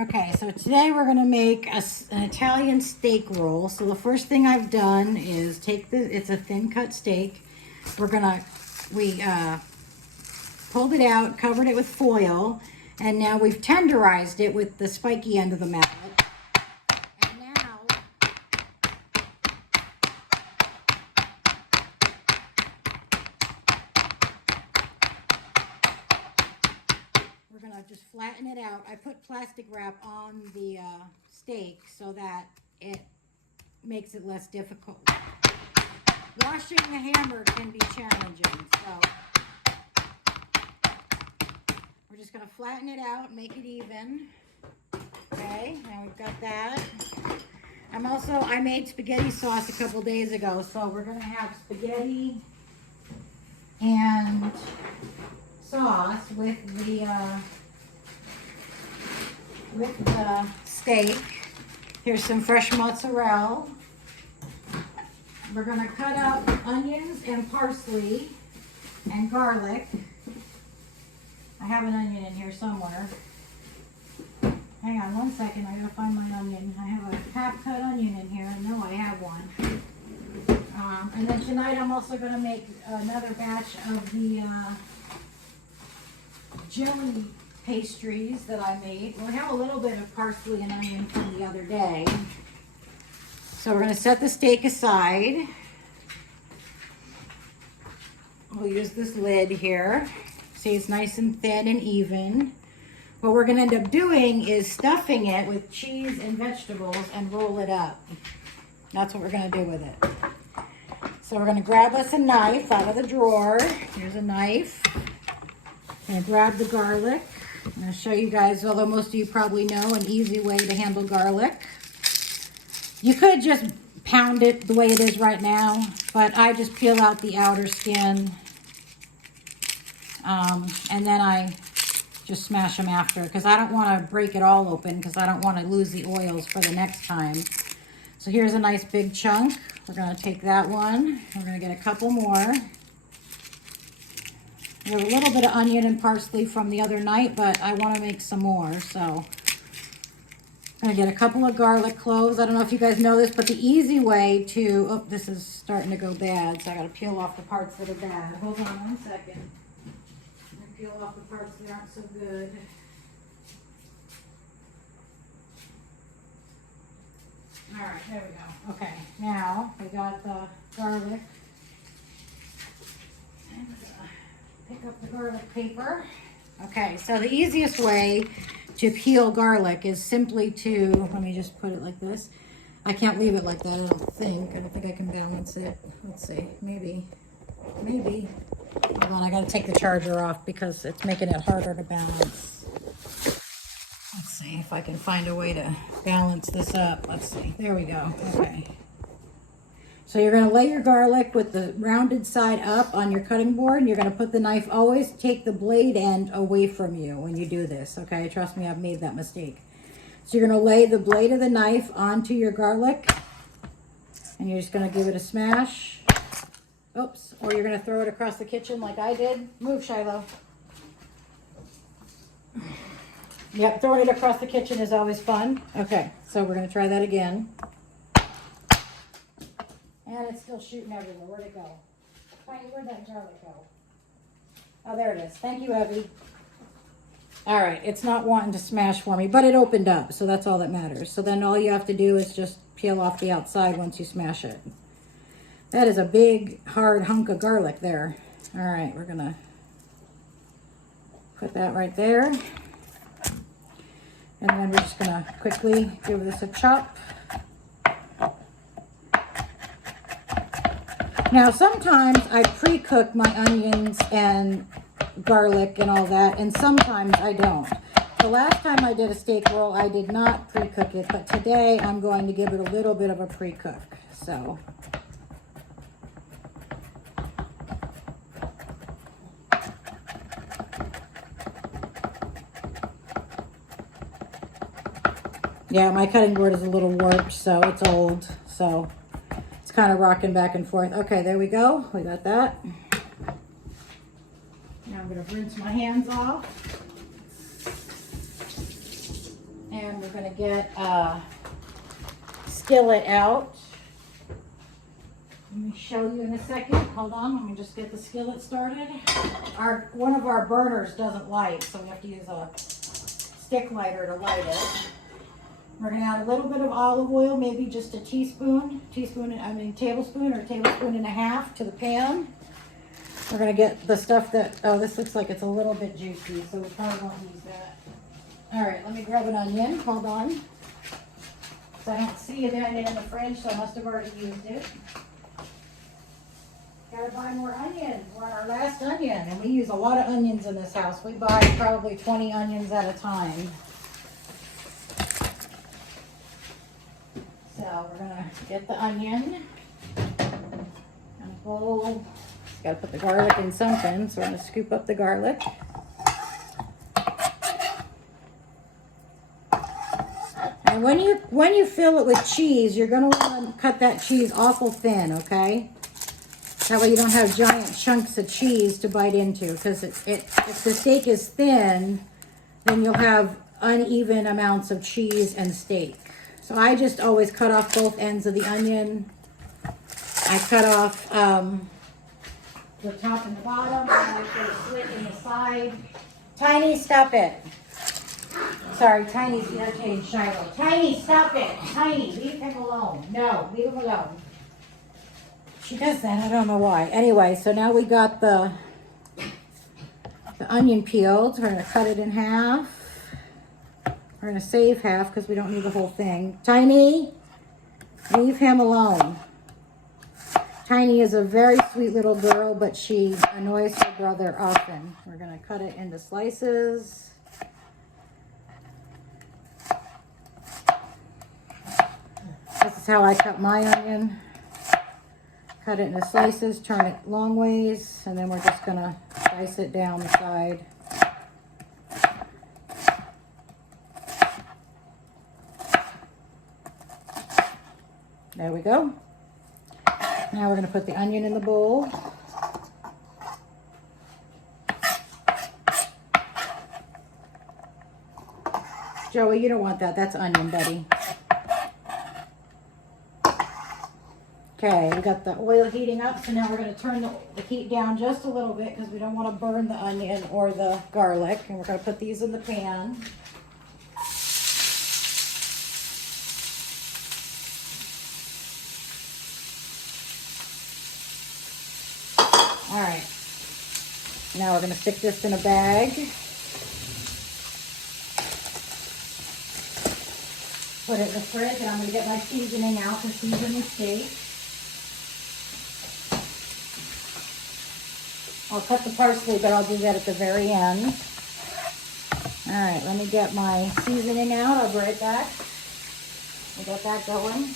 Okay, so today we're gonna make an Italian steak roll. So the first thing I've done is it's a thin cut steak. We pulled it out, covered it with foil, and now we've tenderized it with the spiky end of the mallet. And now we're gonna just flatten it out. I put plastic wrap on the steak so that it makes it less difficult. Washing the hammer can be challenging, so we're just gonna flatten it out, make it even. Okay, now we've got that. I made spaghetti sauce a couple days ago, so we're gonna have spaghetti and sauce with the steak. Here's some fresh mozzarella. We're gonna cut up onions and parsley and garlic. I have an onion in here somewhere. Hang on one second, I gotta find my onion. I have a half-cut onion in here. I know I have one. And then tonight I'm also gonna make another batch of the jelly pastries that I made. We have a little bit of parsley and onion from the other day. So we're gonna set the steak aside. We'll use this lid here. See, it's nice and thin and even. What we're gonna end up doing is stuffing it with cheese and vegetables and roll it up. That's what we're gonna do with it. So we're gonna grab us a knife out of the drawer. Here's a knife. I'm gonna grab the garlic. I'm gonna show you guys, although most of you probably know, an easy way to handle garlic. You could just pound it the way it is right now, but I just peel out the outer skin. And then I just smash them after, because I don't want to break it all open, because I don't want to lose the oils for the next time. So here's a nice big chunk. We're going to take that one. We're going to get a couple more. We have a little bit of onion and parsley from the other night, but I want to make some more, so I'm going to get a couple of garlic cloves. I don't know if you guys know this, but the easy way to, oh, this is starting to go bad, so I got to peel off the parts that are bad. Hold on one second. Peel off the parts that aren't so good. All right, there we go. Okay, now we got the garlic. And we're gonna pick up the garlic paper. Okay, so the easiest way to peel garlic is simply to, let me just put it like this. I can't leave it like that, I don't think. I don't think I can balance it. Let's see, maybe. Hold on, I gotta take the charger off because it's making it harder to balance. Let's see if I can find a way to balance this up. Let's see, there we go, okay. So you're gonna lay your garlic with the rounded side up on your cutting board, and you're gonna put the knife, always take the blade end away from you when you do this, okay? Trust me, I've made that mistake. So you're gonna lay the blade of the knife onto your garlic, and you're just gonna give it a smash. Oops, or you're gonna throw it across the kitchen like I did. Move, Shiloh. Yep, throwing it across the kitchen is always fun. Okay, so we're gonna try that again. And it's still shooting everywhere. Where'd it go? Where'd that garlic go? Oh, there it is. Thank you, Evie. All right, it's not wanting to smash for me, but it opened up, so that's all that matters. So then all you have to do is just peel off the outside once you smash it. That is a big, hard hunk of garlic there. All right, we're gonna put that right there. And then we're just gonna quickly give this a chop. Now, sometimes I pre-cook my onions and garlic and all that, and sometimes I don't. The last time I did a steak roll, I did not pre-cook it, but today I'm going to give it a little bit of a pre-cook, so. Yeah, my cutting board is a little warped, so it's old, so it's kind of rocking back and forth. Okay, there we go. We got that. Now I'm going to rinse my hands off. And we're gonna get a skillet out. Let me show you in a second. Hold on, let me just get the skillet started. One of our burners doesn't light, so we have to use a stick lighter to light it. We're gonna add a little bit of olive oil, maybe just a tablespoon or a tablespoon and a half to the pan. We're gonna get the stuff that, oh, this looks like it's a little bit juicy, so we probably won't use that. All right, let me grab an onion, hold on. So I don't see an onion in the fridge, so I must have already used it. Gotta buy more onions. We're on our last onion, and we use a lot of onions in this house. We buy probably 20 onions at a time. So we're gonna get the onion in a bowl. Just gotta put the garlic in something, so we're gonna scoop up the garlic. And when you fill it with cheese, you're gonna want to cut that cheese awful thin, okay? That way you don't have giant chunks of cheese to bite into, because if the steak is thin, then you'll have uneven amounts of cheese and steak. So I just always cut off both ends of the onion. I cut off the top and the bottom, and I put a slit in the side. Tiny, stop it. Sorry, Tiny's irritating Shiloh. Tiny, stop it. Tiny, leave him alone. No, leave him alone. She does that, I don't know why. Anyway, so now we got the onion peeled. We're gonna cut it in half. We're gonna save half because we don't need the whole thing. Tiny, leave him alone. Tiny is a very sweet little girl, but she annoys her brother often. We're gonna cut it into slices. This is how I cut my onion. Cut it into slices, turn it long ways, and then we're just gonna slice it down the side. There we go. Now we're gonna put the onion in the bowl. Joey, you don't want that. That's onion, buddy. Okay, we got the oil heating up, so now we're going to turn the heat down just a little bit because we don't want to burn the onion or the garlic. And we're going to put these in the pan. All right, now we're going to stick this in a bag. Put it in the fridge, and I'm going to get my seasoning out to season the steak. I'll cut the parsley, but I'll do that at the very end. All right, let me get my seasoning out. I'll be right back. We'll get that going.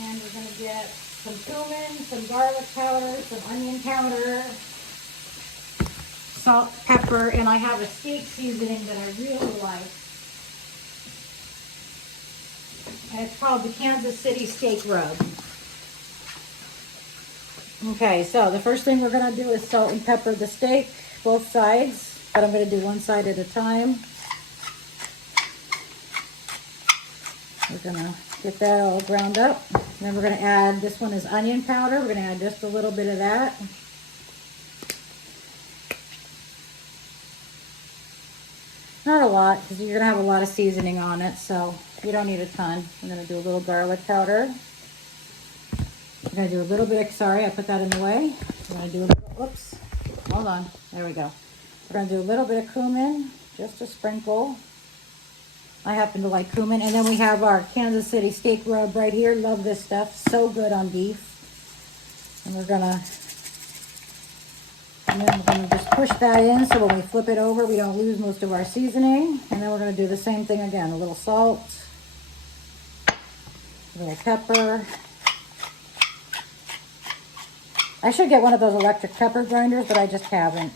And we're going to get some cumin, some garlic powder, some onion powder, salt, pepper, and I have a steak seasoning that I really like. And it's called the Kansas City Steak Rub. Okay, so the first thing we're going to do is salt and pepper the steak, both sides, but I'm going to do one side at a time. We're going to get that all ground up. Then we're going to add, this one is onion powder. We're going to add just a little bit of that. Not a lot, because you're going to have a lot of seasoning on it, so you don't need a ton. I'm going to do a little garlic powder. I'm going to do a little bit of, sorry, I put that in the way. I'm going to do a little, whoops, hold on, there we go. We're going to do a little bit of cumin, just a sprinkle. I happen to like cumin. And then we have our Kansas City Steak Rub right here. Love this stuff, so good on beef. And we're going to just push that in so when we flip it over, we don't lose most of our seasoning. And then we're going to do the same thing again. A little salt, a little pepper. I should get one of those electric pepper grinders, but I just haven't.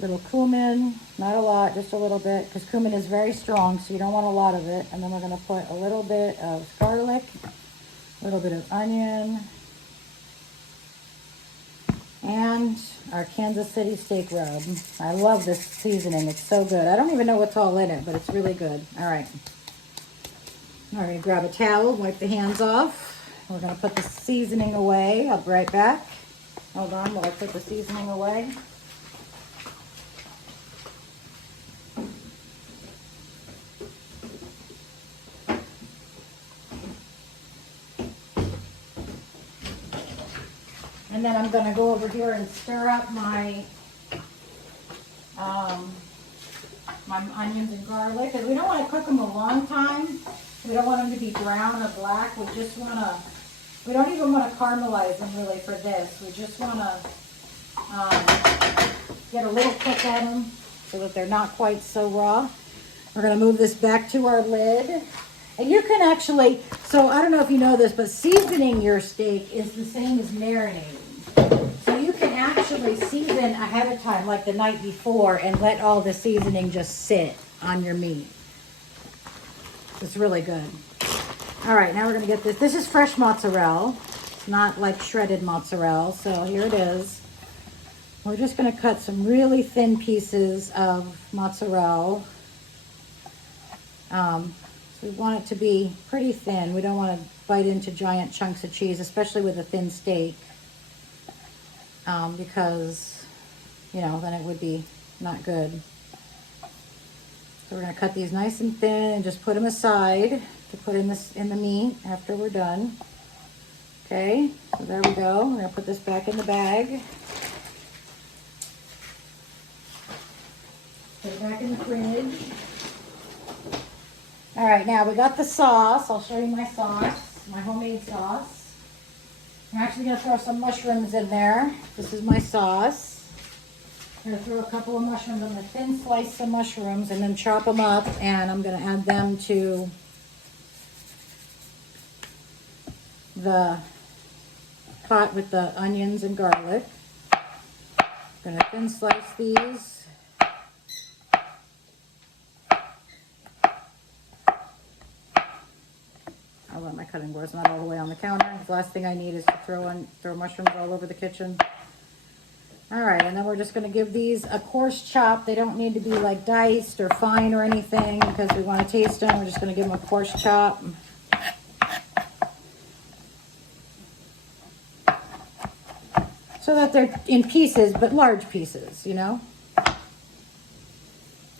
Little cumin, not a lot, just a little bit, because cumin is very strong, so you don't want a lot of it. And then we're going to put a little bit of garlic, a little bit of onion. and our Kansas City steak rub. I love this seasoning. It's so good. I don't even know what's all in it, but it's really good. All right. All right, grab a towel, wipe the hands off. We're going to put the seasoning away. I'll be right back. Hold on while I put the seasoning away. And then I'm going to go over here and stir up my my onions and garlic. Because we don't want to cook them a long time. We don't want them to be brown or black. We just want to, we don't even want to caramelize them really for this. We just want to get a little cook at them so that they're not quite so raw. We're going to move this back to our lid. And you can actually, so I don't know if you know this, but seasoning your steak is the same as marinating. So you can actually season ahead of time, like the night before, and let all the seasoning just sit on your meat. It's really good. All right, now we're gonna get this. This is fresh mozzarella. It's not like shredded mozzarella, so here it is. We're just gonna cut some really thin pieces of mozzarella. We want it to be pretty thin. We don't want to bite into giant chunks of cheese, especially with a thin steak, because, you know, then it would be not good. So we're going to cut these nice and thin and just put them aside to put in the meat after we're done. Okay, so there we go. We're going to put this back in the bag. Put it back in the fridge. All right, now we got the sauce. I'll show you my sauce, my homemade sauce. I'm actually going to throw some mushrooms in there. This is my sauce. I'm going to throw a couple of mushrooms. I'm going to thin slice some mushrooms and then chop them up, and I'm going to add them to the pot with the onions and garlic. I'm going to thin slice these. I'll let my cutting board's not all the way on the counter. The last thing I need is to throw mushrooms all over the kitchen. All right, and then we're just going to give these a coarse chop. They don't need to be like diced or fine or anything because we want to taste them. We're just going to give them a coarse chop. So that they're in pieces, but large pieces, you know. Okay,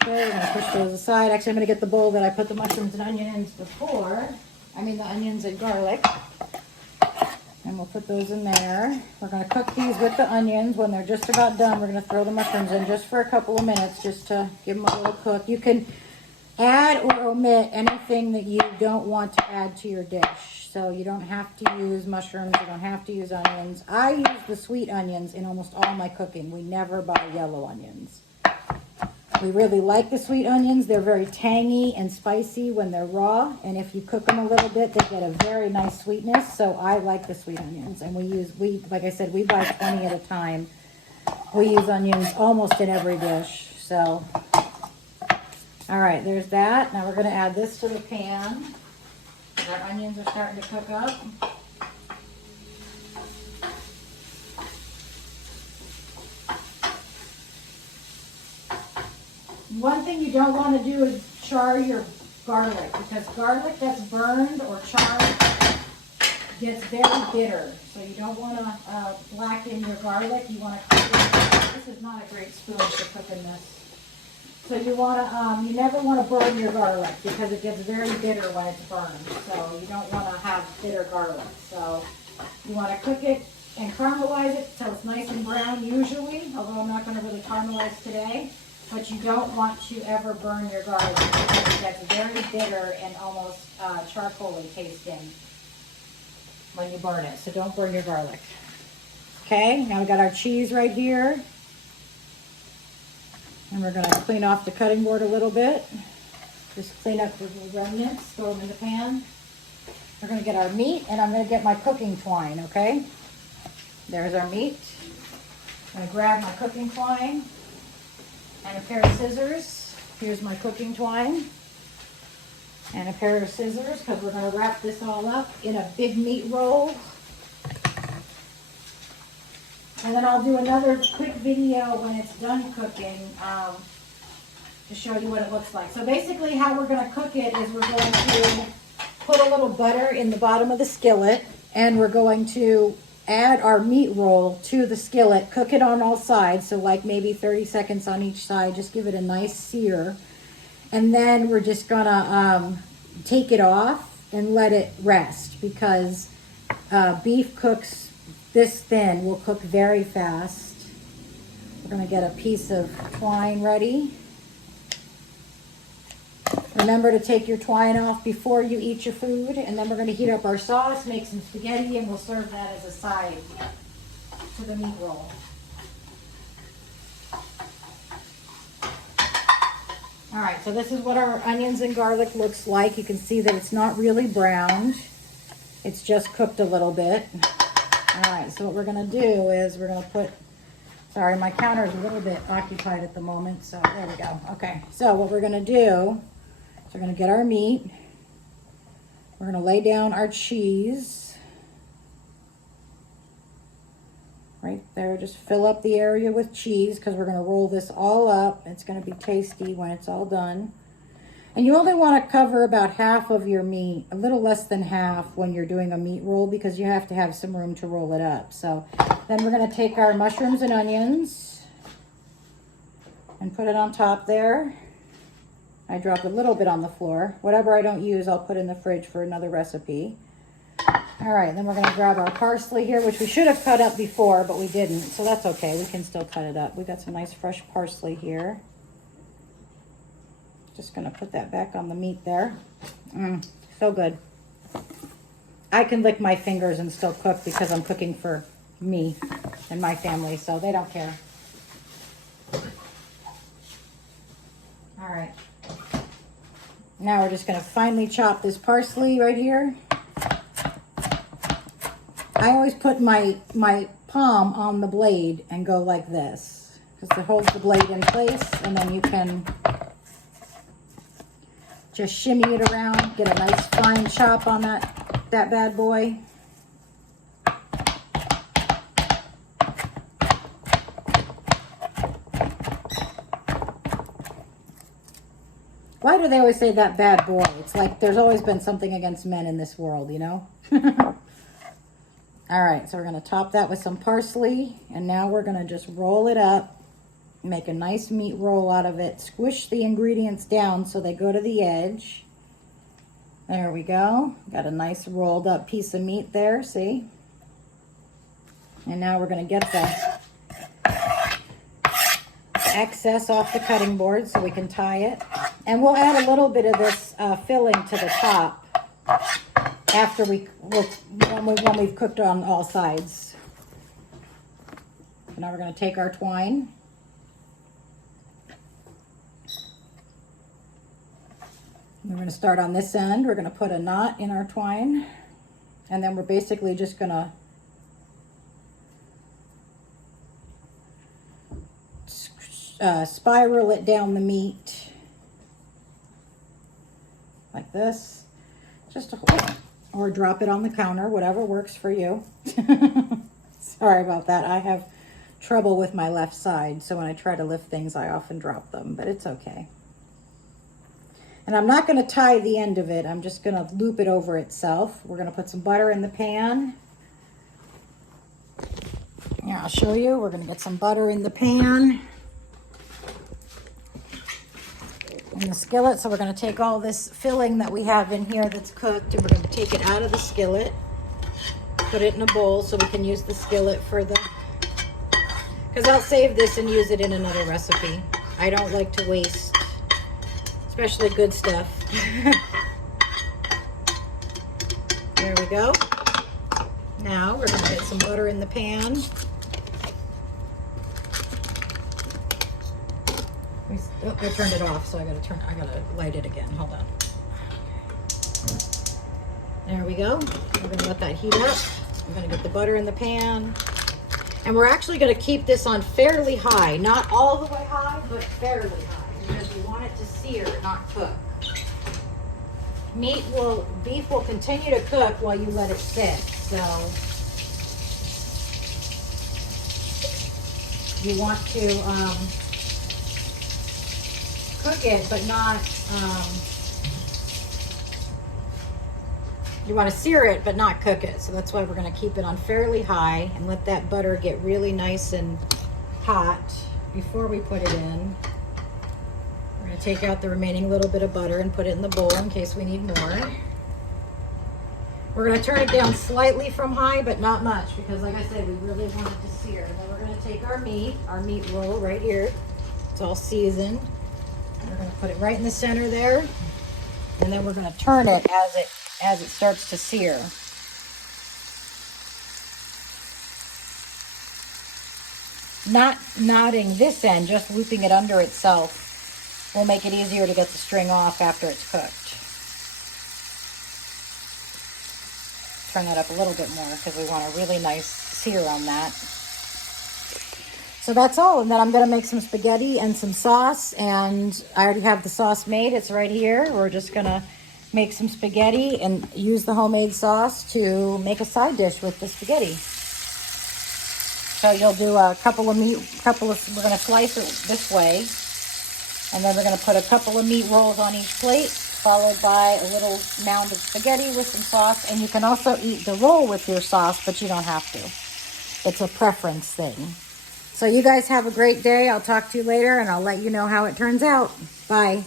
we're going to push those aside. Actually, I'm going to get the bowl that I put the mushrooms and onions before. The onions and garlic. And we'll put those in there. We're going to cook these with the onions. When they're just about done, we're going to throw the mushrooms in just for a couple of minutes, just to give them a little cook. You can add or omit anything that you don't want to add to your dish. So you don't have to use mushrooms. You don't have to use onions. I use the sweet onions in almost all my cooking. We never buy yellow onions. We really like the sweet onions. They're very tangy and spicy when they're raw. And if you cook them a little bit, they get a very nice sweetness. So I like the sweet onions. And like I said, we buy 20 at a time. We use onions almost in every dish. So, all right, there's that. Now we're going to add this to the pan. Our onions are starting to cook up. One thing you don't want to do is char your garlic, because garlic that's burned or charred gets very bitter. So you don't want to blacken your garlic. You want to cook it. This is not a great spoon for cooking this. So you want to, you never want to burn your garlic because it gets very bitter when it's burned. So you don't want to have bitter garlic. So you want to cook it and caramelize it till it's nice and brown usually, although I'm not going to really caramelize today. But you don't want to ever burn your garlic because it gets very bitter and almost charcoaly tasting when you burn it. So don't burn your garlic. Okay, now we got our cheese right here. And we're going to clean off the cutting board a little bit. Just clean up the remnants, throw them in the pan. We're going to get our meat, and I'm going to get my cooking twine, okay? There's our meat. I'm going to grab my cooking twine and a pair of scissors. Here's my cooking twine and a pair of scissors, because we're going to wrap this all up in a big meat roll. And then I'll do another quick video when it's done cooking to show you what it looks like. So basically how we're going to cook it is we're going to put a little butter in the bottom of the skillet, and we're going to add our meat roll to the skillet, cook it on all sides, so like maybe 30 seconds on each side, just give it a nice sear. And then we're just gonna take it off and let it rest, because beef cooks this thin, will cook very fast. We're gonna get a piece of twine ready. Remember to take your twine off before you eat your food. And then we're going to heat up our sauce, make some spaghetti, and we'll serve that as a side to the meat roll. All right, so this is what our onions and garlic looks like. You can see that it's not really browned. It's just cooked a little bit. All right, so what we're going to do is we're going to put, sorry, my counter is a little bit occupied at the moment, so there we go. Okay, so what we're going to do, we're going to get our meat. We're going to lay down our cheese. Right there, just fill up the area with cheese, because we're going to roll this all up. It's going to be tasty when it's all done. And you only want to cover about half of your meat, a little less than half when you're doing a meat roll, because you have to have some room to roll it up. So then we're going to take our mushrooms and onions and put it on top there. I dropped a little bit on the floor. Whatever I don't use, I'll put in the fridge for another recipe. All right, then we're going to grab our parsley here, which we should have cut up before, but we didn't. So that's okay. We can still cut it up. We got some nice fresh parsley here. Just going to put that back on the meat there. So good. I can lick my fingers and still cook, because I'm cooking for me and my family, so they don't care. All right. Now we're just going to finely chop this parsley right here. I always put my palm on the blade and go like this, because it holds the blade in place, and then you can just shimmy it around, get a nice fine chop on that bad boy. Why do they always say that bad boy? It's like there's always been something against men in this world, you know? All right, so we're going to top that with some parsley. And now we're going to just roll it up, make a nice meat roll out of it. Squish the ingredients down so they go to the edge. There we go. Got a nice rolled up piece of meat there, see? And now we're going to get the excess off the cutting board so we can tie it. And we'll add a little bit of this filling to the top after when we've cooked on all sides. So now we're going to take our twine. We're going to start on this end. We're going to put a knot in our twine. And then we're basically just going to spiral it down the meat like this, just to hold it, or drop it on the counter, whatever works for you. Sorry about that. I have trouble with my left side, so when I try to lift things, I often drop them, but it's okay. And I'm not going to tie the end of it. I'm just going to loop it over itself. We're going to put some butter in the pan. Yeah, I'll show you. We're going to get some butter in the pan. In the skillet. So we're going to take all this filling that we have in here that's cooked, and we're going to take it out of the skillet, put it in a bowl so we can use the skillet for the, because I'll save this and use it in another recipe. I don't like to waste, especially good stuff. There we go. Now we're going to get some butter in the pan. Oh, I turned it off, so I gotta light it again. Hold on. There we go. We're gonna let that heat up. I'm gonna get the butter in the pan. And we're actually gonna keep this on fairly high. Not all the way high, but fairly high, because we want it to sear, not cook. Beef will continue to cook while you let it sit. So You want to cook it, but not, you want to sear it, but not cook it. So that's why we're going to keep it on fairly high and let that butter get really nice and hot before we put it in. We're going to take out the remaining little bit of butter and put it in the bowl in case we need more. We're going to turn it down slightly from high, but not much, because like I said, we really want it to sear. And then we're going to take our meat roll right here. It's all seasoned. And we're going to put it right in the center there. And then we're going to turn it as it starts to sear. Not knotting this end, just looping it under itself will make it easier to get the string off after it's cooked. Turn that up a little bit more because we want a really nice sear on that. So that's all. And then I'm going to make some spaghetti and some sauce. And I already have the sauce made. It's right here. We're just going to make some spaghetti and use the homemade sauce to make a side dish with the spaghetti. So you'll do a couple of we're going to slice it this way. And then we're going to put a couple of meat rolls on each plate, followed by a little mound of spaghetti with some sauce. And you can also eat the roll with your sauce, but you don't have to. It's a preference thing. So you guys have a great day. I'll talk to you later, and I'll let you know how it turns out. Bye.